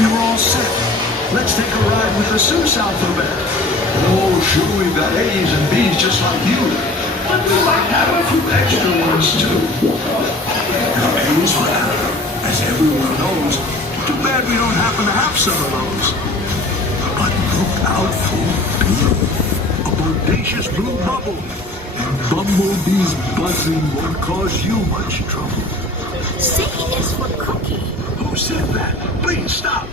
You're all set. Let's take a ride with the Suess alphabet. Oh, sure, we've got A's and B's just like you. But we might have a few extra ones, too. Now, A is for apple, as everyone knows. Too bad we don't happen to have some of those. But look out for B. A bodacious blue bubble. And bumblebees buzzing won't cause you much trouble. C is for cookie. Who said that? Please stop.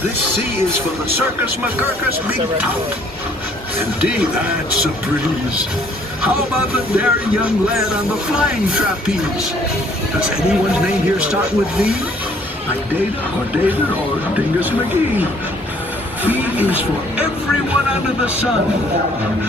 This C is for the Circus McGurkus Big Top. And D, that's a breeze. How about the daring young lad on the flying trapeze? Does anyone's name here start with V? Like Data or David or Dingus McGee? V is for everyone under the sun.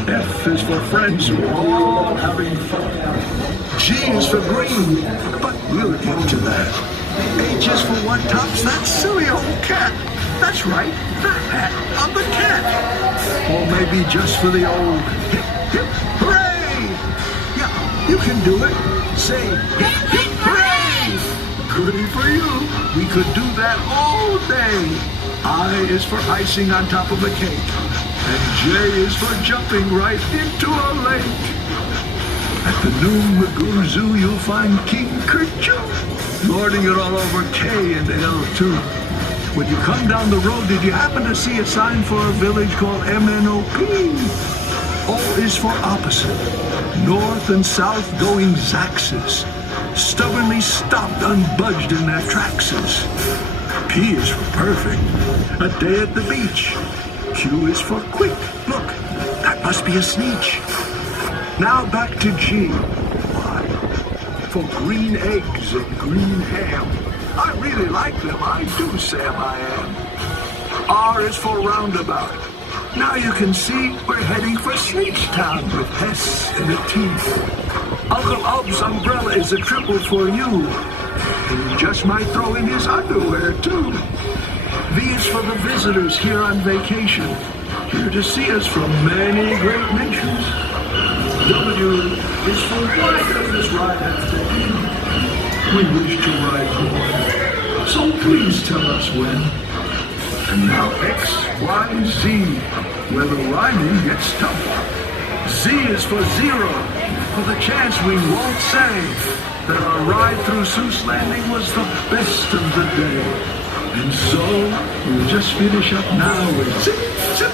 F is for friends who are all having fun. G is for green, but we'll get to that. H is for what tops that silly old cat. That's right, the hat on the cat. Or maybe just for the old hip, hip, hooray. Yeah, you can do it. Say hip, hip, hooray. Goody for you. We could do that all day. I is for icing on top of a cake. And J is for jumping right into a lake. At the new Magoo Zoo, you'll find King Kerchoo lording it all over K and L too. When you come down the road, did you happen to see a sign for a village called MNOP? O is for opposite. North and south going Zaxes. Stubbornly stopped, unbudged in their traxes. P is for perfect. A day at the beach. Q is for quick. Look, that must be a sneetch. Now back to G. Why? For green eggs and green ham. I really like them, I do, Sam, I am. R is for roundabout. Now you can see we're heading for Sneechtown with S and a T. Uncle Ub's umbrella is a triple for you. And he just might throw in his underwear, too. V is for the visitors here on vacation, here to see us from many great nations. W is for why does this ride have to end? We wish to ride more, so please tell us when. And now X, Y, Z, where the rhyming gets tough. Z is for zero, for the chance we won't say that our ride through Suess Landing was the best of the day. And so, we'll just finish up now with zip, zip,